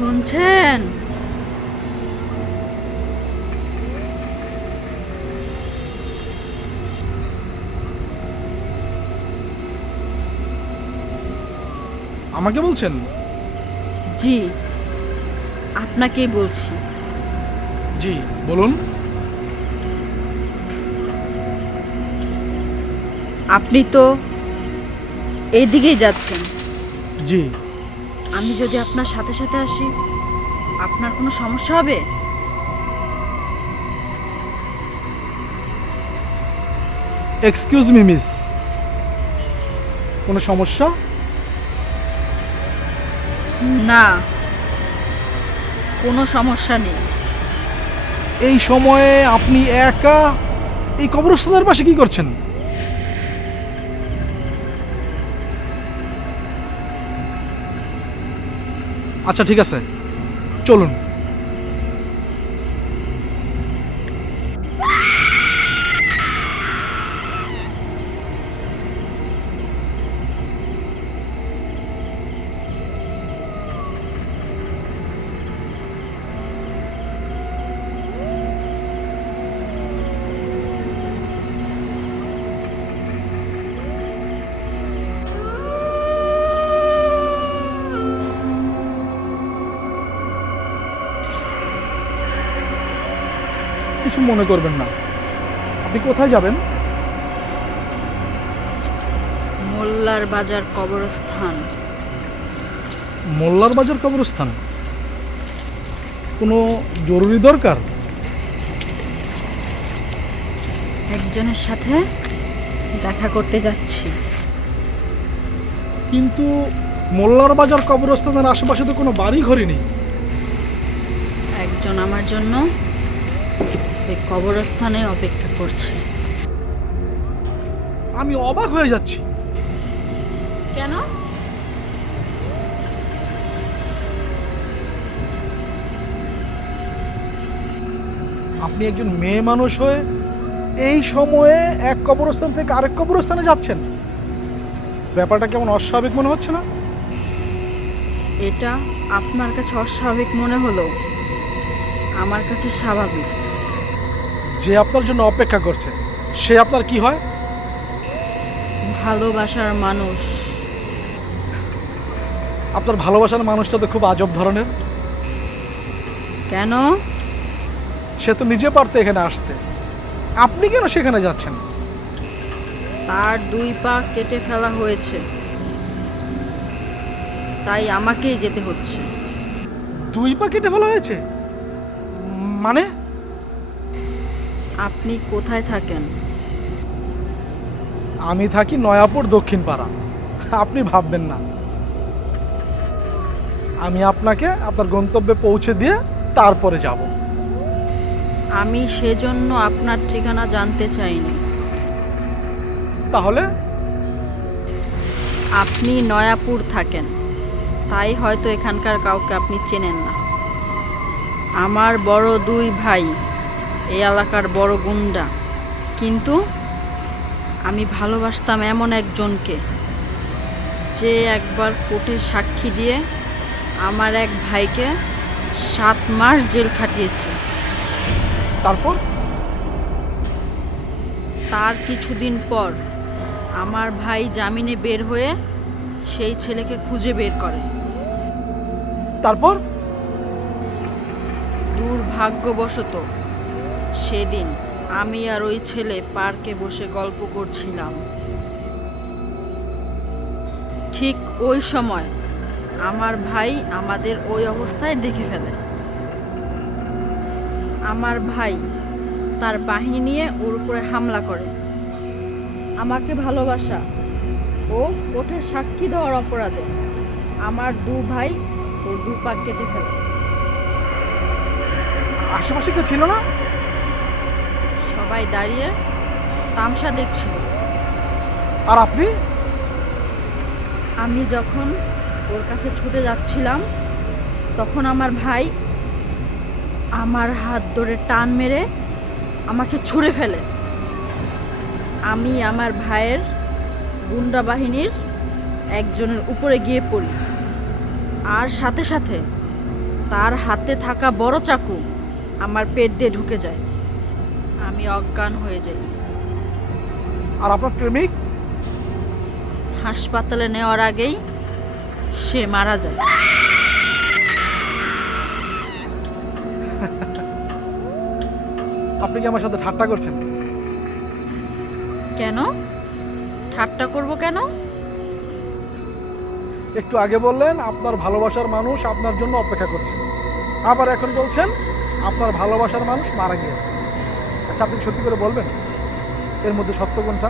শুনছেন? আমাকে বলছেন? জি, আপনাকেই বলছি। জি বলুন। আপনি তো এইদিকেই যাচ্ছেন। জি। আমি যদি আপনার সাথে সাথে আসি, আপনার কোনো সমস্যা হবে? এক্সকিউজ মি মিস, কোনো সমস্যা? না, কোনো সমস্যা নেই। এই সময়ে আপনি একা এই কবরস্থানের পাশে কি করছেন? আচ্ছা ঠিক আছে, চলুন। কিছু মনে করবেন না। আপনি কোথায় যাবেন? মোল্লার বাজার কবরস্থান। মোল্লার বাজার কবরস্থান? কোনো জরুরি দরকার? একজনের সাথে দেখা করতে যাচ্ছি। কিন্তু মোল্লার বাজার কবরস্থানের আশেপাশে তো কোনো বাড়ি ঘরই নেই। একজন আমার জন্য এই কবরস্থানে অপেক্ষা করছে। আমি অবাক হয়ে যাচ্ছি। কেন? আপনি একজন মেয়ে মানুষ হয়ে এই সময়ে এক কবরস্থান থেকে আরেক কবরস্থানে যাচ্ছেন, ব্যাপারটা কেমন অস্বাভাবিক মনে হচ্ছে না? এটা আপনার কাছে অস্বাভাবিক মনে হলো, আমার কাছে স্বাভাবিক। যে আপনার জন্য অপেক্ষা করছে সে আপনার কি হয়? ভালোবাসার মানুষ। আপনার ভালোবাসার মানুষটা তো খুব আজব ধরনের। কেন? সে তো নিজে পারতে এখানে আসতে, আপনি কেন সেখানে যাচ্ছেন? তার 2 পা কেটে ফেলা হয়েছে, তাই আমাকেই যেতে হচ্ছে। 2 পা কেটে ফেলা হয়েছে মানে? আপনি কোথায় থাকেন? আমি থাকি নয়াপুর দক্ষিণ পাড়া। আপনি ভাববেন না, আমি আপনাকে আপনার গন্তব্যে পৌঁছে দিয়ে তারপরে যাব। আমি সেজন্য আপনার ঠিকানা জানতে চাইনি। তাহলে? আপনি নয়াপুর থাকেন, তাই হয়তো এখানকার কাউকে আপনি চেনেন না। আমার বড় 2 ভাই এই এলাকার বড় গুন্ডা, কিন্তু আমি ভালোবাসতাম এমন একজনকে যে একবার কোর্টে সাক্ষী দিয়ে আমার এক ভাইকে 7 মাস জেল খাটিয়েছে। তারপর? তার কিছুদিন পর আমার ভাই জামিনে বের হয়ে সেই ছেলেকে খুঁজে বের করে। তারপর? দুর্ভাগ্যবশত সেদিন আমি আর ওই ছেলে পার্কে বসে গল্প করছিলাম। ঠিক ওই সময় আমার ভাই আমাদের ওই অবস্থায় দেখে ফেলে। আমার ভাই তার বাহিনী নিয়ে ওর উপরে হামলা করে। আমাকে ভালোবাসা ও কোর্টে সাক্ষী দেওয়ার অপরাধে আমার 2 ভাই ওর 2 পা কেটে ফেলে। আশেপাশে কেউ ছিল না? সবাই দাঁড়িয়ে তামসা দেখছিল। আর আপনি? আমি যখন ওর কাছে ছুটে যাচ্ছিলাম, তখন আমার ভাই আমার হাত ধরে টান মেরে আমাকে ছুঁড়ে ফেলে। আমি আমার ভাইয়ের গুন্ডা বাহিনীর একজনের উপরে গিয়ে পড়ি, আর সাথে সাথে তার হাতে থাকা বড় চাকু আমার পেট দিয়ে ঢুকে যায়, আমি অজ্ঞান হয়ে যাই। আর আপনার প্রেমিক? হাসপাতালে নেওয়ার আগেই সে মারা যায়। আপনি কি আমার সাথে ঠাট্টা করছেন? কেন ঠাট্টা করব কেন? একটু আগে বললেন আপনার ভালোবাসার মানুষ আপনার জন্য অপেক্ষা করছে, আবার এখন বলছেন আপনার ভালোবাসার মানুষ মারা গিয়েছে। আচ্ছা, আপনি সত্যি করে বলবেন এর মধ্যে সত্য কোনটা?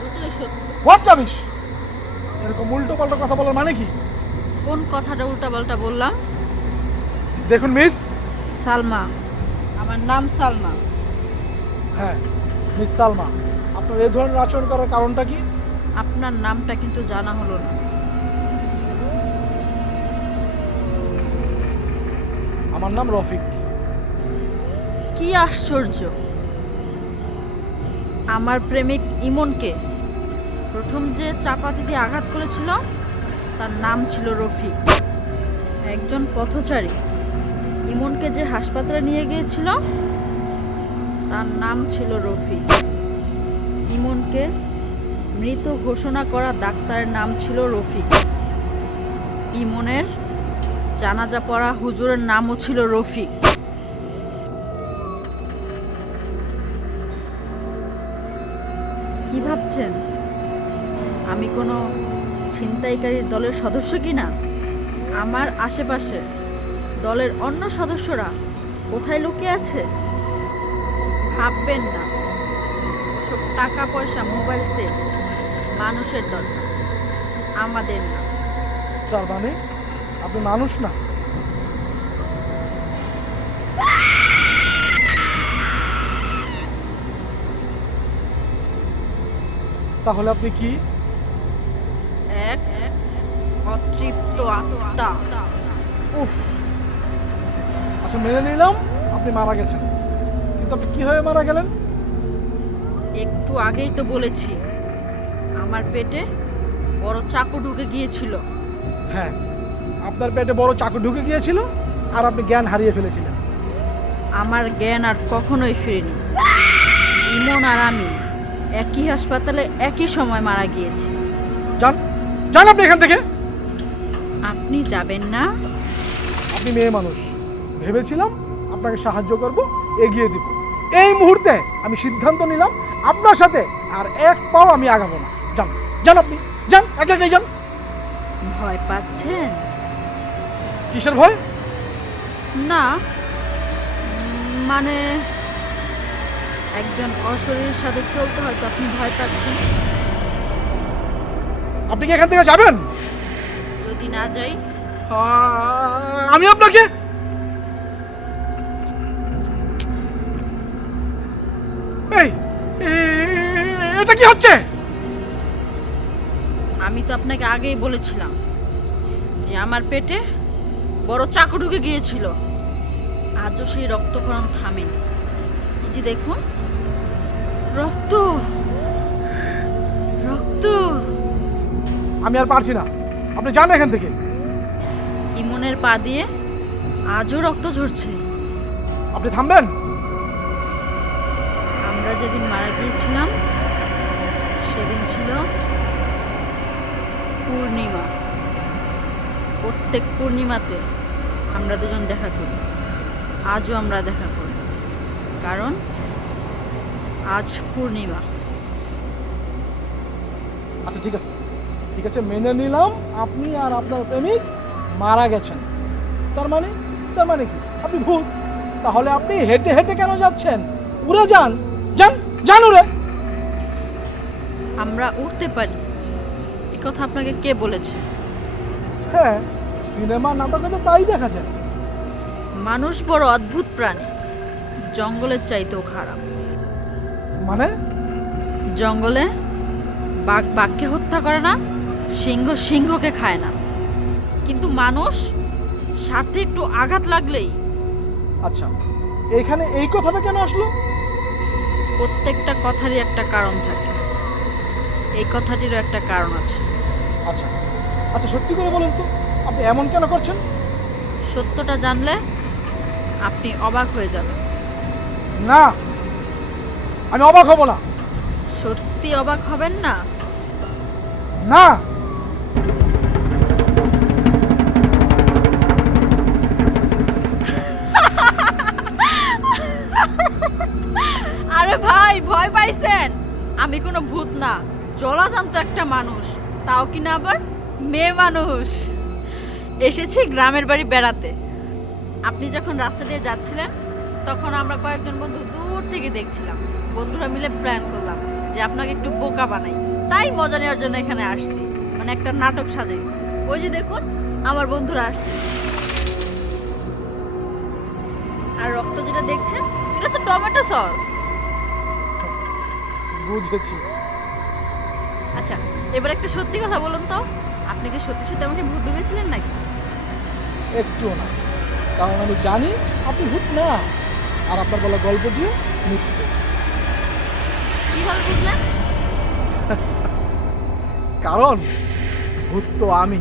দুটোই সত্য। What rubbish! এরকম উল্টো পাল্টা কথা বলার মানে কি? কোন কথাটা উল্টাপাল্টা বললাম? দেখুন মিস, সালমা, আমার নাম সালমা। হ্যাঁ মিস সালমা, আপনার এই ধরনের আচরণ করার কারণটা কি? আপনার নামটা কিন্তু জানা হলো না। আমার নাম রফিক। কি আশ্চর্য! আমার প্রেমিক ইমনকে প্রথম যে চাপাতি দিয়ে আঘাত করেছিল তার নাম ছিল রফিক। একজন পথচারী ইমনকে যে হাসপাতালে নিয়ে গিয়েছিল তার নাম ছিল রফিক। ইমনকে মৃত ঘোষণা করা ডাক্তারের নাম ছিল রফিক। ইমনের জানাজা পড়া হুজুরের নামও ছিল রফিক। কি ভাবছেন আমি কোনো ছিনতাইকারীর দলের সদস্য কিনা? আমার আশেপাশে দলের অন্য সদস্যরা কোথায় লুকিয়ে আছে ভাববেন না। সব টাকা পয়সা, মোবাইল সেট মানুষের দরকার, আমাদের না। তার মানে আপনি মানুষ না? তাহলে আপনি কি? এক অতৃপ্ত আত্মা। উফ! আচ্ছা, মেনে নিলাম আপনি মারা গেছেন, কিন্তু আপনি কিভাবে মারা গেলেন? একটু আগেই তো বলেছি আমার পেটে বড় চাকু ঢুকে গিয়েছিল। হ্যাঁ, আপনার পেটে বড় চাকু ঢুকে গিয়েছিল আর আপনি জ্ঞান হারিয়ে ফেলেছিলেন। আমার জ্ঞান আর কখনোই ফিরেনি। ইমন আর আমি একই হাসপাতালে একই সময় মারা গিয়েছি। যান, যান আপনি এখান থেকে। আপনি যাবেন না? আপনি মেয়ে মানুষ, ভেবেছিলাম আপনাকে সাহায্য করব, এগিয়ে দিব। এই মুহূর্তে আমি সিদ্ধান্ত নিলাম আপনার সাথে আর এক পাও আমি আগাবো না। যান, যান আপনি, যান, একা একাই যান। ভয় পাচ্ছেন? কিসের ভয়? না, মানে একজন অশরীরের সাথে চলতে হয়তো আপনি ভয় পাচ্ছেন। আপনি কি এখান থেকে যাবেন? যদি না যাই? আমি আপনাকে এই এটা কি হচ্ছে? আমি তো আপনাকে আগেই বলেছিলাম যে আমার পেটে বড় চাকু ঢুকে গিয়েছিল। আজও সেই রক্তক্ষরণ থামেনি। এই যে দেখুন, রক্ত রক্ত। আমি আর পারছি না, আপনি যান এখান থেকে। ইমনের পা দিয়ে আজও রক্ত ঝরছে। আপনি থামবেন? আমরা যেদিন মারা গিয়েছিলাম সেদিন ছিল পূর্ণিমা। প্রত্যেক পূর্ণিমাতে আমরা দুজন দেখা করি। আজও আমরা দেখা করি, কারণ আজ পূর্ণিমা। আচ্ছা ঠিক আছে, ঠিক আছে, মেনে নিলাম আপনি আর আপনার প্রেমিক মারা গেছেন। তার মানে কি আপনি ভূত? তাহলে আপনি হেঁটে হেঁটে কেন যাচ্ছেন? উড়ে যান, যান, যান উড়ে। আমরা উঠতে পারি, এ কথা আপনাকে কে বলেছে? হ্যাঁ, সিনেমা নাটকে তো তাই দেখা যায়। মানুষ বড় অদ্ভুত প্রাণী, জঙ্গলের চাইতেও খারাপ। মানে? জঙ্গলে বাঘ বাঘকে হত্যা করে না, সিংহ সিংহকে খায় না, কিন্তু মানুষ স্বার্থে একটু আঘাত লাগলেই। আচ্ছা, এখানে এই কথাটা কেন আসলো? প্রত্যেকটা কথারই একটা কারণ থাকে, এই কথাটিরও একটা কারণ আছে। আচ্ছা আচ্ছা, সত্যি করে বলেন তো, আপনি এমন কেন করছেন? সত্যটা জানলে আপনি অবাক হয়ে যাবেন। না, আমি অবাক হব না। সত্যি অবাক হবেন না? না। আরে ভাই, ভয় পাইছেন? আমি কোনো ভূত না, জলাজন্ত একটা মানুষ, তাও কিনা আবার মেয়ে মানুষ। এসেছি গ্রামের বাড়ি বেড়াতে। আপনি যখন রাস্তা দিয়ে যাচ্ছিলেন তখন আমরা কয়েকজন বন্ধু দূর থেকে দেখছিলাম। বন্ধুরা মিলে প্ল্যান করলাম যে আপনাকে একটু বোকা বানাই, তাই মজা নেওয়ার জন্য এখানে আসছি, মানে একটা নাটক সাজাইছি। ওই যে দেখুন আমার বন্ধুরা আসছে। আর রক্ত যেটা দেখছেন এটা তো টমেটো সস। বুঝেছি। আচ্ছা, এবার একটা সত্যি কথা বলুন তো, আপনি কি সত্যি সত্যি আমাকে ভূত ভেবেছিলেন নাকি? একটুও না, কারণ আমি জানি আপনি ভূত না, আর আপনার বলা গল্পটি মিথ্যে। কিভাবে বুঝলেন? কারণ ভূত তো আমি।